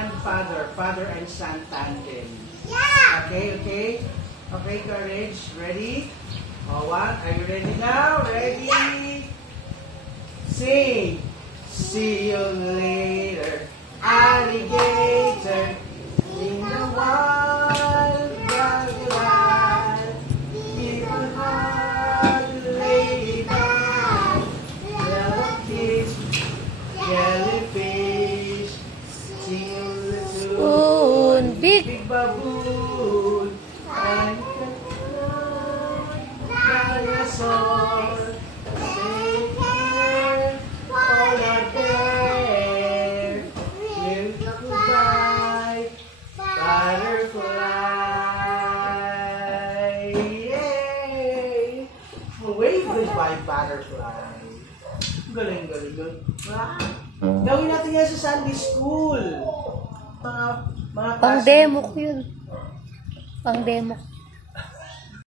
and father. Father and son tandem. Yeah! Okay? Okay, courage. Ready? One. Are you ready now? Ready? Sing. See you later, alligator. In the wild, wild, people hard, ladybug, jellyfish, jellyfish, Spoon, big baboon, and dinosaur. Say here, polar bear, live goodbye, butterfly. Yay! Wave goodbye, butterfly. Galing. Gawin natin yan sa Sunday school. Mga pang demo ko yun. Pang demo.